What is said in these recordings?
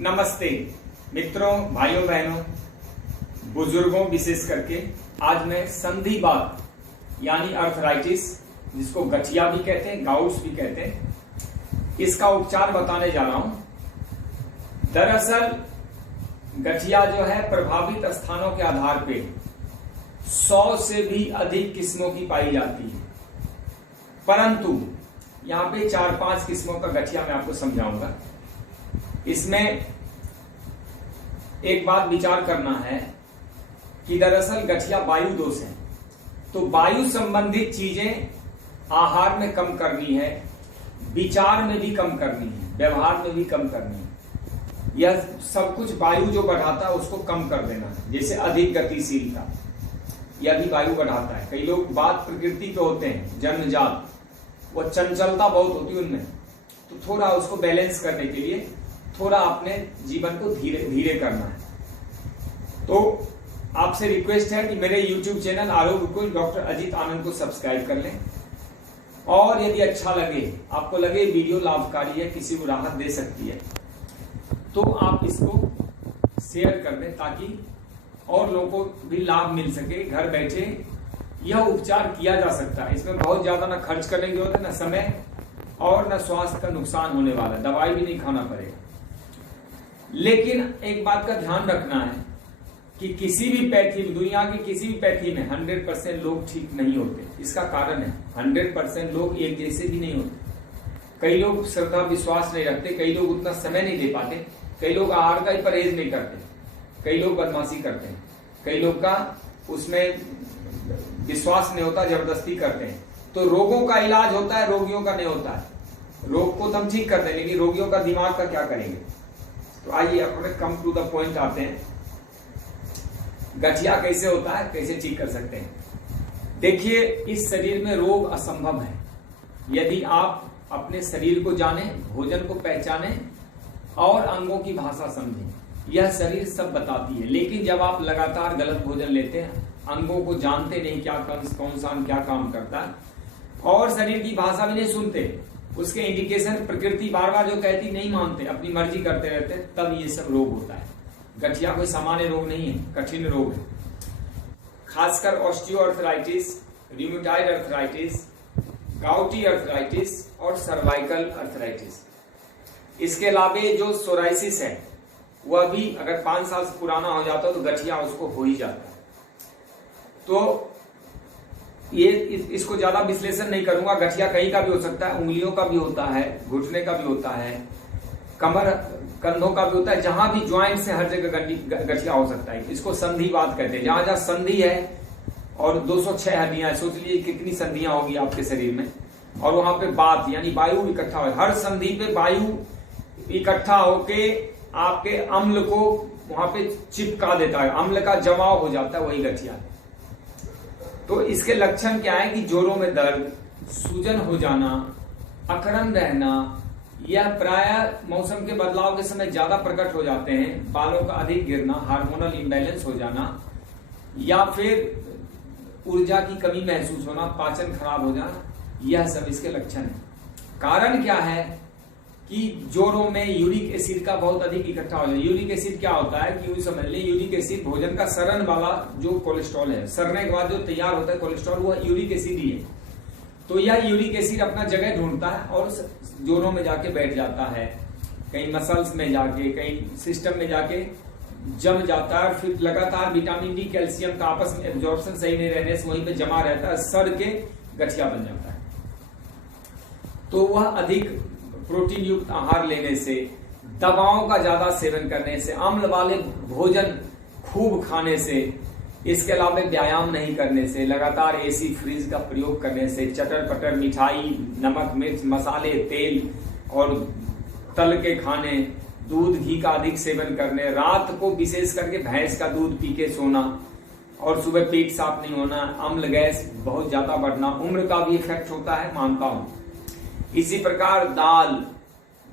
नमस्ते मित्रों, भाइयों बहनों, बुजुर्गों, विशेष करके आज मैं संधिवात यानी अर्थराइटिस, जिसको गठिया भी कहते हैं, गाउट्स भी कहते हैं, इसका उपचार बताने जा रहा हूं। दरअसल गठिया जो है प्रभावित स्थानों के आधार पे 100 से भी अधिक किस्मों की पाई जाती है, परंतु यहां पे 4-5 किस्मों का गठिया मैं आपको समझाऊंगा। इसमें एक बात विचार करना है कि दरअसल गठिया वायु दोष है, तो वायु संबंधित चीजें आहार में कम करनी है, विचार में भी कम करनी है, व्यवहार में भी कम करनी है। यह सब कुछ वायु जो बढ़ाता है उसको कम कर देना है। जैसे अधिक गतिशीलता, यह भी वायु बढ़ाता है। कई लोग बात प्रकृति के होते हैं, जन्मजात, वो चंचलता बहुत होती है उनमें, तो थोड़ा उसको बैलेंस करने के लिए थोड़ा अपने जीवन को धीरे धीरे करना है। तो आपसे रिक्वेस्ट है कि मेरे YouTube चैनल आरोग्य डॉक्टर अजीत आनंद को सब्सक्राइब कर लें, और यदि अच्छा लगे, आपको लगे वीडियो लाभकारी है, किसी को राहत दे सकती है, तो आप इसको शेयर कर दें ताकि और लोगों को भी लाभ मिल सके। घर बैठे यह उपचार किया जा सकता है। इसमें बहुत ज्यादा ना खर्च करने की जरूरत है, ना समय और न स्वास्थ्य का नुकसान होने वाला है, दवाई भी नहीं खाना पड़ेगा। लेकिन एक बात का ध्यान रखना है कि किसी भी पैथी में, दुनिया की किसी भी पैथी में 100% लोग ठीक नहीं होते। इसका कारण है 100% लोग एक जैसे भी नहीं होते। कई लोग श्रद्धा विश्वास नहीं रखते, कई लोग उतना समय नहीं दे पाते, कई लोग आहार का ही परहेज नहीं करते, कई लोग बदमाशी करते हैं, कई लोग का उसमें विश्वास नहीं होता, जबरदस्ती करते हैं। तो रोगों का इलाज होता है, रोगियों का नहीं होता है। रोग को तो हम ठीक कर दें, लेकिन रोगियों का दिमाग का क्या करेंगे। तो आइए अपने कम टू द पॉइंट आते हैं। गठिया कैसे होता है, कैसे ठीक कर सकते हैं। देखिए, इस शरीर में रोग असंभव है यदि आप अपने शरीर को जाने, भोजन को पहचाने और अंगों की भाषा समझें। यह शरीर सब बताती है, लेकिन जब आप लगातार गलत भोजन लेते हैं, अंगों को जानते नहीं क्या कौन सा क्या काम करता है, और शरीर की भाषा भी नहीं सुनते, उसके इंडिकेशन प्रकृति बार बार जो कहती नहीं मानते, अपनी मर्जी करते रहते, तब ये सब रोग होता है। गठिया कोई सामान्य रोग नहीं है, कठिन रोग है। खासकर osteoarthritis, rheumatoid arthritis, gouty arthritis और सर्वाइकल अर्थराइटिस। इसके अलावा जो सोराइसिस है वह भी अगर 5 साल से पुराना हो जाता है तो गठिया उसको हो ही जाता है। तो ये इसको ज्यादा विश्लेषण नहीं करूंगा। गठिया कहीं का भी हो सकता है, उंगलियों का भी होता है, घुटने का भी होता है, कमर कंधों का भी होता है, जहां भी ज्वाइंट से हर जगह गठिया हो सकता है। इसको संधिवात कहते हैं। जहां जहां संधि है और 206 हड्डियां, सोच लीजिए कितनी संधियां होगी आपके शरीर में, और वहां पे बात यानी वायु इकट्ठा हो, हर संधि पे वायु इकट्ठा होके आपके अम्ल को वहां पे चिपका देता है, अम्ल का जमाव हो जाता है, वही गठिया। तो इसके लक्षण क्या है कि जोड़ों में दर्द, सूजन हो जाना, अकड़न रहना, यह प्रायः मौसम के बदलाव के समय ज्यादा प्रकट हो जाते हैं। बालों का अधिक गिरना, हार्मोनल इम्बैलेंस हो जाना, या फिर ऊर्जा की कमी महसूस होना, पाचन खराब हो जाना, यह सब इसके लक्षण है। कारण क्या है कि जोड़ों में यूरिक एसिड का बहुत अधिक इकट्ठा हो जाए। यूरिक एसिड क्या होता है कि यूं समझ लें, यूरिक एसिड भोजन का सड़न वाला जो कोलेस्ट्रॉल है, सड़ने के बाद जो तैयार होता है कोलेस्ट्रॉल, वह यूरिक एसिड ही है। तो यह यूरिक एसिड अपना जगह ढूंढता है और जोड़ों में जाके बैठ जाता है, कहीं मसल्स में जाके, कहीं सिस्टम में जाके जम जाता है, और फिर लगातार विटामिन डी, कैल्शियम का आपस में एब्जॉर्प्शन सही नहीं रहने से वहीं पे जमा रहता है, सड़ के गठिया बन जाता है। तो वह अधिक प्रोटीन युक्त आहार लेने से, दवाओं का ज्यादा सेवन करने से, अम्ल वाले भोजन खूब खाने से, इसके अलावा व्यायाम नहीं करने से, लगातार एसी फ्रिज का प्रयोग करने से, चटर पटर मिठाई, नमक मिर्च मसाले, तेल और तल के खाने, दूध घी का अधिक सेवन करने, रात को विशेष करके भैंस का दूध पी के सोना, और सुबह पेट साफ नहीं होना, अम्ल गैस बहुत ज्यादा बढ़ना, उम्र का भी इफेक्ट होता है, मानता हूं। इसी प्रकार दाल,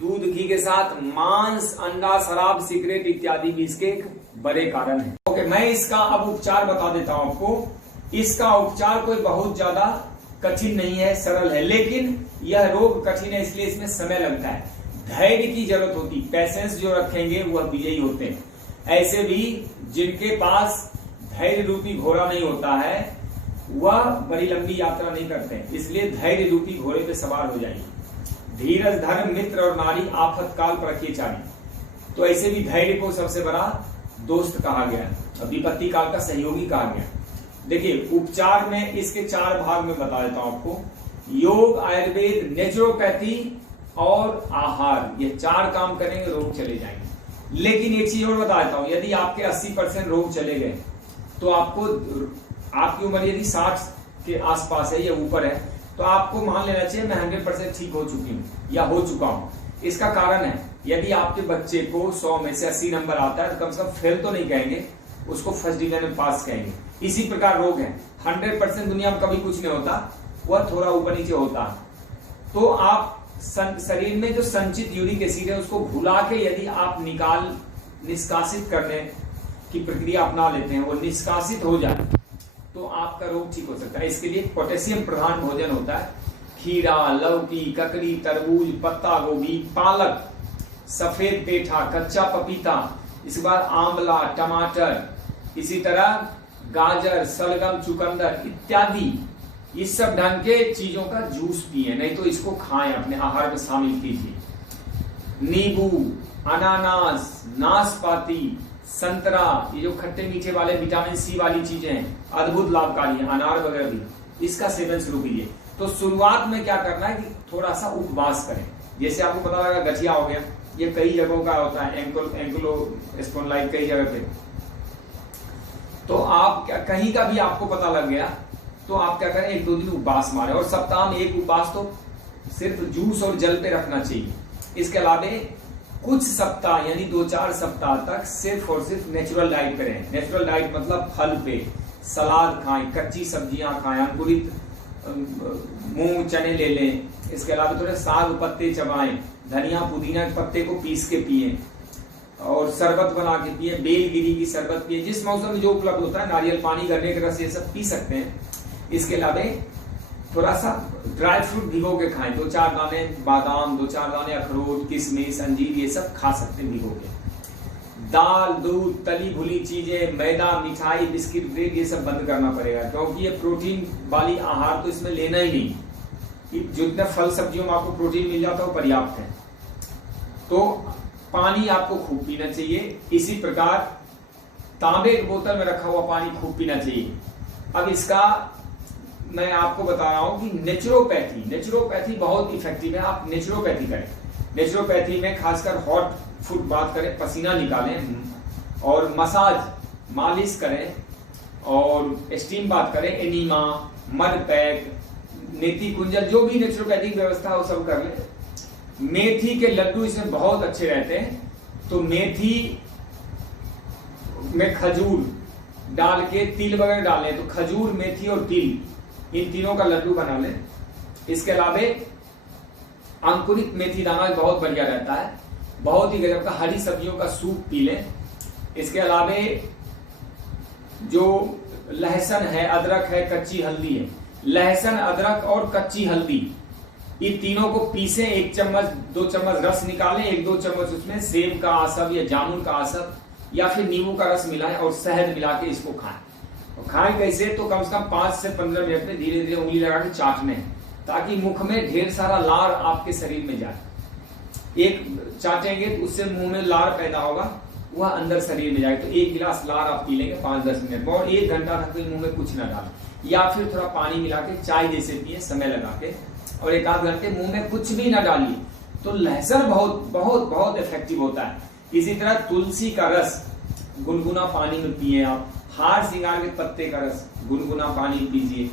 दूध घी के साथ मांस, अंडा, शराब, सिगरेट इत्यादि भी इसके बड़े कारण हैं। ओके, मैं इसका अब उपचार बता देता हूं आपको। इसका उपचार कोई बहुत ज्यादा कठिन नहीं है, सरल है, लेकिन यह रोग कठिन है, इसलिए इसमें समय लगता है। धैर्य की जरूरत होती, पैसेंस जो रखेंगे वह विजयी होते हैं। ऐसे भी जिनके पास धैर्य रूपी घोड़ा नहीं होता है वह बड़ी लंबी यात्रा नहीं करते हैं, इसलिए धैर्य रूपी घोड़े पे सवार हो जाइए। धीरज धर्म मित्र और नारी आफत काल पर रखिए चारी। तो ऐसे भी धैर्य को सबसे बड़ा दोस्त कहा गया, विपत्ति काल का सहयोगी कहा गया। देखिए उपचार में इसके 4 भाग में बता देता हूं आपको। योग, आयुर्वेद, नेचुरोपैथी और आहार, ये 4 काम करेंगे रोग चले जाएंगे। लेकिन एक चीज और बता देता हूं, यदि आपके 80% रोग चले गए तो आपको, आपकी उम्र यदि 60 के आसपास है या ऊपर है तो आपको मान लेना चाहिए मैं 100% ठीक हो चुकी हूं या हो चुका हूं। इसका कारण है, यदि आपके बच्चे को 100 में से 80 नंबर आता है तो कम से कम फेल तो नहीं कहेंगे, उसको फर्स्ट डिवीजन में पास कहेंगे। इसी प्रकार रोग है, 100% दुनिया में कभी कुछ नहीं होता, वह थोड़ा ऊपर नीचे होता। तो आप शरीर में जो संचित यूरिक एसिड है उसको भुला के यदि आप निष्कासित करने की प्रक्रिया अपना लेते हैं, वो निष्कासित हो जाए तो आपका रोग ठीक हो सकता है। इसके लिए पोटेशियम प्रधान भोजन होता है, खीरा, लौकी, ककड़ी, तरबूज, पत्ता गोभी, पालक, सफेद पेठा, कच्चा पपीता, इसके बाद आंवला, टमाटर, इसी तरह गाजर, सलगम, चुकंदर इत्यादि इस सब ढंग के चीजों का जूस पिए, नहीं तो इसको खाएं, अपने आहार में शामिल कीजिए। नींबू, अनानास, नाशपाती, संतरा, ये जो खट्टे मीठे वाले विटामिन सी वाली चीजें हैं अद्भुत लाभकारी है, अनार वगैरह भी, इसका सेवन शुरू कीजिए। तो शुरुआत में क्या करना है कि थोड़ा सा उपवास करें। जैसे आपको पता लगा गठिया हो गया, ये कई जगहों का होता है, एंकुलो स्पॉन्डिलाइटिस कई जगह पे, तो आप क्या, कहीं का भी आपको पता लग गया तो आप क्या करें, 1-2 दिन उपवास मारें, और सप्ताह में एक उपवास तो सिर्फ जूस और जल पे रखना चाहिए। इसके अलावा कुछ सप्ताह यानी 2-4 सप्ताह तक सिर्फ और सिर्फ नेचुरल डाइट पे रहें। नेचुरल डाइट मतलब फल पे, सलाद खाएं, कच्ची सब्जियां खाएं, अंकुरित मूंग चने ले लें, इसके अलावा थोड़े साग पत्ते चबाएं, धनिया पुदीना के पत्ते को पीस के पिए और शरबत बना के पिए, बेलगिरी की शरबत पिए, जिस मौसम में जो उपलब्ध होता है, नारियल पानी, गन्ने के रस, ये सब पी सकते हैं। इसके अलावा थोड़ा सा ड्राई फ्रूट भिगो के खाएं, 2-4 दाने बादाम, 2-4 दाने अखरोट, किशमिश, अंजीर, ये सब खा सकते हैं भिगो के। दाल, दूध, तली भुली चीजें, मैदा, मिठाई, बिस्किट, ब्रेड, ये सब बंद करना पड़ेगा, क्योंकि ये प्रोटीन वाली आहार तो इसमें लेना ही नहीं। कि जितने फल सब्जियों में आपको प्रोटीन मिल जाता है वो पर्याप्त है। तो पानी आपको खूब पीना चाहिए। इसी प्रकार तांबे की बोतल में रखा हुआ पानी खूब पीना चाहिए। अब इसका मैं आपको बता रहा हूं कि नेचुरोपैथी बहुत इफेक्टिव है। आप नेचुरोपैथी करें। नेचुरोपैथी में खासकर हॉट फुट बात करें, पसीना निकालें और मसाज, मालिश करें और स्टीम बात करें, एनीमा, मड पैक, मेथी कुंजल, जो भी नेचुरोपैथिक व्यवस्था हो सब कर ले। मेथी के लड्डू इसमें बहुत अच्छे रहते हैं, तो मेथी में खजूर डाल के, तिल वगैरह डालें तो खजूर, मेथी और तिल, इन तीनों का लड्डू बना लें। इसके अलावा अंकुरित मेथी दाना बहुत बढ़िया रहता है, बहुत ही गजब का। हरी सब्जियों का सूप पी लें। इसके अलावा जो लहसुन है, अदरक है, कच्ची हल्दी है, लहसुन, अदरक और कच्ची हल्दी, इन तीनों को पीसें, 1 चम्मच 2 चम्मच रस निकालें, 1-2 चम्मच उसमें सेब का आसब या जामुन का आसब या फिर नींबू का रस मिलाएं और शहद मिला के इसको खाएं। और खाएं कैसे, तो कम से कम 5 से 15 मिनट में धीरे धीरे उंगली लगा के चाटने, ताकि मुख में ढेर सारा लार आपके शरीर में जाए। एक चाटेंगे तो उससे मुंह में लार पैदा होगा, वह अंदर शरीर में जाएगा। तो 1 गिलास लार आप पी लेंगे 5-10 मिनट में, और 1 घंटा तक मुंह में कुछ ना डालें, या फिर थोड़ा पानी मिला के चाय जैसे पिए समय लगा के, और 1-8 घंटे मुंह में कुछ भी ना डालिए। तो लहसुन बहुत बहुत बहुत इफेक्टिव होता है। इसी तरह तुलसी का रस गुनगुना पानी में पिए आप। हार सिंगार के पत्ते का रस गुनगुना पानी पीजिए।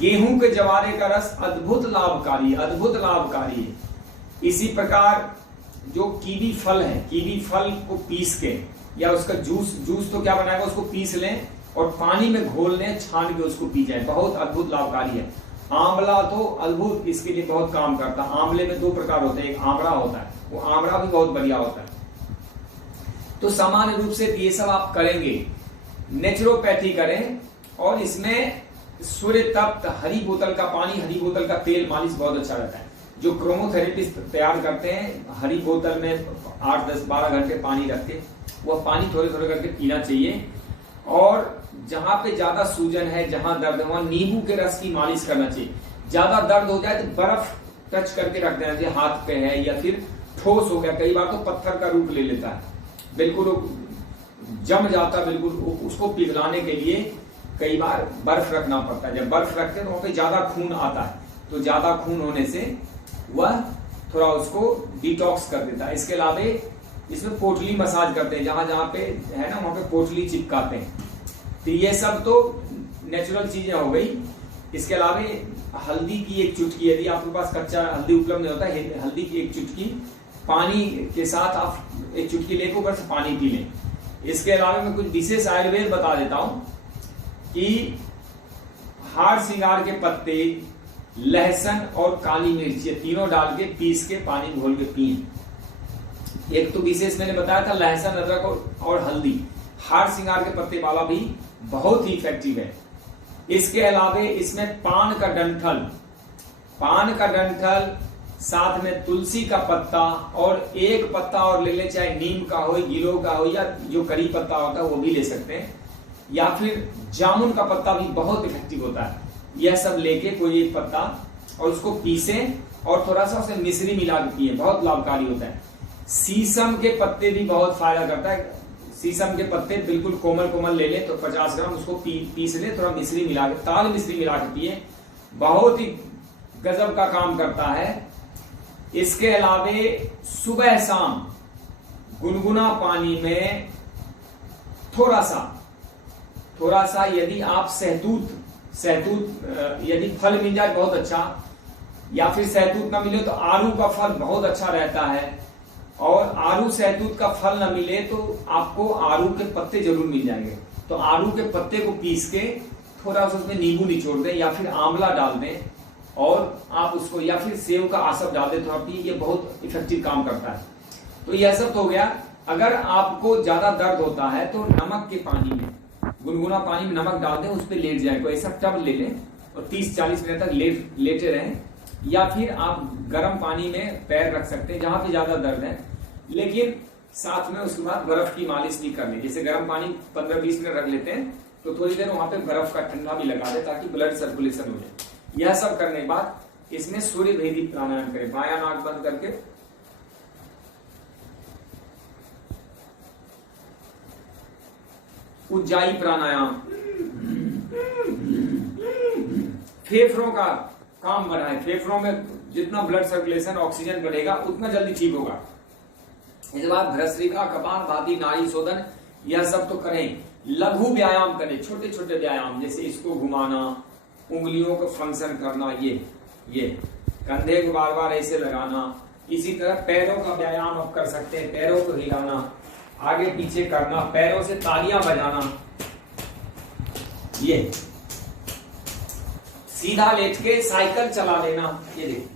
गेहूं के जवारे का रस अद्भुत लाभकारी है। इसी प्रकार जो कीवी फल है, कीवी फल को पीस के या उसका जूस तो क्या बनाएगा, उसको पीस लें और पानी में घोल लें, छान के उसको पी जाए, बहुत अद्भुत लाभकारी है। आंवला तो अद्भुत इसके लिए बहुत काम करता है। आंवले में 2 प्रकार होते हैं, एक आंवला होता है, वो आंवला भी बहुत बढ़िया होता है। तो सामान्य रूप से ये सब आप करेंगे, नेचुरोपैथी करें, और इसमें सूर्य तप्त, हरी बोतल का पानी, हरी बोतल का तेल मालिश बहुत अच्छा रहता है। जो क्रोमोथेरेपिस्ट तैयार करते हैं, हरी बोतल में 8, 10, 12 घंटे पानी रख के वह पानी थोड़े थोड़े करके पीना चाहिए। और जहां पे ज्यादा सूजन है, जहां दर्द है, वहां नींबू के रस की मालिश करना चाहिए। ज्यादा दर्द हो जाए तो बर्फ टच करके रख देना चाहिए, हाथ पे है या फिर ठोस हो गया, कई बार तो पत्थर का रूप ले लेता है, बिल्कुल जम जाता, बिल्कुल उसको पिघलाने के लिए कई बार बर्फ रखना पड़ता है। जब बर्फ रखते हैं तो वहां पे ज्यादा खून आता है, तो ज्यादा खून होने से वह थोड़ा उसको डिटॉक्स कर देता है। इसके अलावा इसमें पोटली मसाज करते हैं, जहां जहां पे है ना वहां पे पोटली चिपकाते हैं। तो ये सब तो नेचुरल चीजें हो गई। इसके अलावा हल्दी की एक चुटकी, यदि आपके पास कच्चा हल्दी उपलब्ध नहीं होता है, हल्दी की एक चुटकी पानी के साथ आप एक चुटकी लेकर ऊपर से पानी पी लें। इसके अलावा मैं कुछ विशेष आयुर्वेद बता देता हूं कि हार श्रृंगार के पत्ते, लहसुन और काली मिर्च, ये तीनों डाल के पीस के पानी घोल के पिए। एक तो विशेष मैंने बताया था लहसुन, अदरक और हल्दी, हार श्रृंगार के पत्ते वाला भी बहुत ही इफेक्टिव है। इसके अलावा इसमें पान का डंठल, साथ में तुलसी का पत्ता और एक पत्ता और ले ले, चाहे नीम का हो, गिलोय का हो, या जो करी पत्ता होता है वो भी ले सकते हैं, या फिर जामुन का पत्ता भी बहुत इफेक्टिव होता है। यह सब लेके कोई एक पत्ता और उसको पीसे और थोड़ा सा उसमें मिश्री मिला के पिए, बहुत लाभकारी होता है। शीशम के पत्ते भी बहुत फायदा करता है। शीशम के पत्ते बिल्कुल कोमल ले ले तो 50 ग्राम उसको पीस ले, थोड़ा मिश्री मिला के, ताल मिश्री मिला के पिए, बहुत ही गजब का काम करता है। इसके अलावा सुबह शाम गुनगुना पानी में थोड़ा सा यदि आप सहतूत यदि फल मिल जाए बहुत अच्छा, या फिर सहतूत ना मिले तो आलू का फल बहुत अच्छा रहता है, और आलू सहतूत का फल ना मिले तो आपको आलू के पत्ते जरूर मिल जाएंगे। तो आलू के पत्ते को पीस के थोड़ा सा उसमें नींबू निचोड़ दें या फिर आंवला डाल दें, और आप उसको या फिर सेव का आसप डाल दें, तो आप ये बहुत इफेक्टिव काम करता है। तो यह सब तो हो गया। अगर आपको ज्यादा दर्द होता है तो नमक के पानी में, गुनगुना पानी में नमक डाल दें, उस पर लेट जाए, कोई ऐसा टब ले लें और 30-40 मिनट तक लेटे रहें, या फिर आप गर्म पानी में पैर रख सकते हैं जहां पे ज्यादा दर्द है, लेकिन साथ में उसके बाद बर्फ की मालिश भी कर लें। जैसे गर्म पानी 15-20 मिनट रख लेते हैं तो थोड़ी देर वहां पे बर्फ का ठंडा भी लगा दे ताकि ब्लड सर्कुलेशन हो जाए। यह सब करने के बाद इसमें सूर्य भेदी प्राणायाम करें, बायां नाक बंद करके, उज्जाई प्राणायाम, फेफड़ों का काम बढ़ाए, फेफड़ों में जितना ब्लड सर्कुलेशन, ऑक्सीजन बढ़ेगा उतना जल्दी ठीक होगा। इसके बाद भ्रसरिका, कपालभाति, नाड़ी शोधन, यह सब तो करें। लघु व्यायाम करें, छोटे छोटे व्यायाम, जैसे इसको घुमाना, उंगलियों को फंक्शन करना, ये कंधे को बार बार ऐसे लगाना। इसी तरह पैरों का व्यायाम आप कर सकते हैं, पैरों को हिलाना, आगे पीछे करना, पैरों से तालियां बजाना। ये सीधा लेट के साइकिल चला लेना, ये देखिए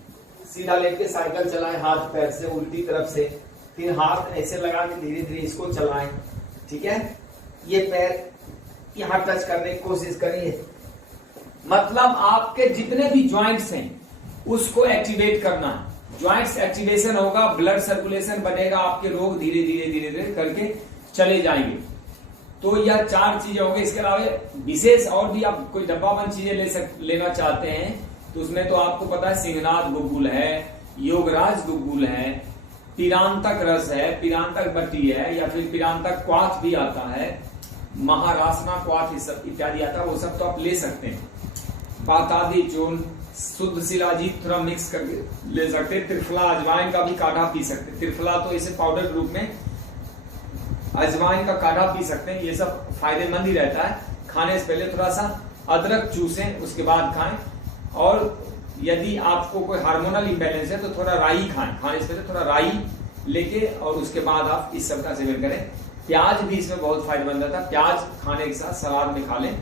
सीधा लेट के साइकिल चलाएं हाथ पैर से उल्टी तरफ से, फिर हाथ ऐसे लगा के धीरे धीरे इसको चलाएं, ठीक है। ये पैर यहां टच करने की कोशिश करिए, मतलब आपके जितने भी ज्वाइंट्स हैं उसको एक्टिवेट करना है। ज्वाइंट्स एक्टिवेशन होगा, ब्लड सर्कुलेशन बढ़ेगा, आपके रोग धीरे धीरे करके चले जाएंगे। तो यह 4 चीजें होंगी। इसके अलावा विशेष और भी आप कोई डब्बाबंद चीजें लेना चाहते हैं तो उसमें तो आपको पता है सिंहनाथ गुग्गुल है, योगराज गुग्गुल है, पिरांतक रस है, पिरांतक बट्टी है, या फिर पिरांतक क्वाथ भी आता है, महारासना क्वाथ इत्यादि आता है, वो सब तो आप ले सकते हैं। पातादी चूर्ण, शुद्ध शिलाजीत थोड़ा मिक्स करके ले सकते हैं। त्रिफला अजवाइन का भी काढ़ा पी सकते हैं। त्रिफला तो इसे पाउडर के रूप में, अजवाइन का काढ़ा पी सकते हैं। ये सब फायदेमंद ही रहता है। खाने से पहले थोड़ा सा अदरक चूसें, उसके बाद खाएं। और यदि आपको कोई हार्मोनल इंबैलेंस है तो थोड़ा राई खाएं, खाने से पहले थोड़ा राई लेके और उसके बाद आप इस सब का सेवन करें। प्याज भी इसमें बहुत फायदेमंद रहता है। प्याज खाने के साथ सलाद में खा लें,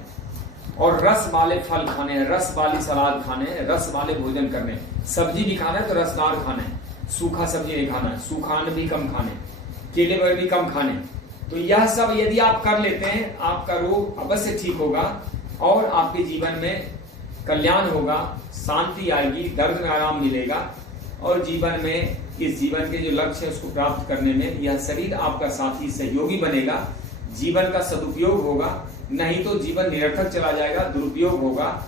और रस वाले फल खाने हैं, रस वाली सलाद खाने हैं, रस वाले भोजन करने हैं। सब्जी भी खाना है तो रसदार खाना है, सूखा सब्जी नहीं खाना है, सूखा अन्न भी कम खाने, केले वगैरह भी कम खाने। तो यह सब यदि आप कर लेते हैं, आपका रोग अवश्य ठीक होगा और आपके जीवन में कल्याण होगा, शांति आएगी, दर्द में आराम मिलेगा। और जीवन में इस जीवन के जो लक्ष्य है उसको प्राप्त करने में यह शरीर आपका साथी सहयोगी बनेगा। जीवन का सदुपयोग होगा, नहीं तो जीवन निरर्थक चला जाएगा, दुरुपयोग होगा।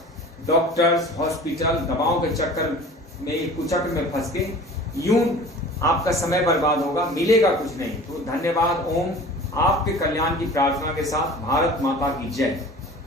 डॉक्टर्स, हॉस्पिटल, दवाओं के चक्कर में, कुचक्र में फंस के यूं आपका समय बर्बाद होगा, मिलेगा कुछ नहीं। तो धन्यवाद। ओम। आपके कल्याण की प्रार्थना के साथ भारत माता की जय।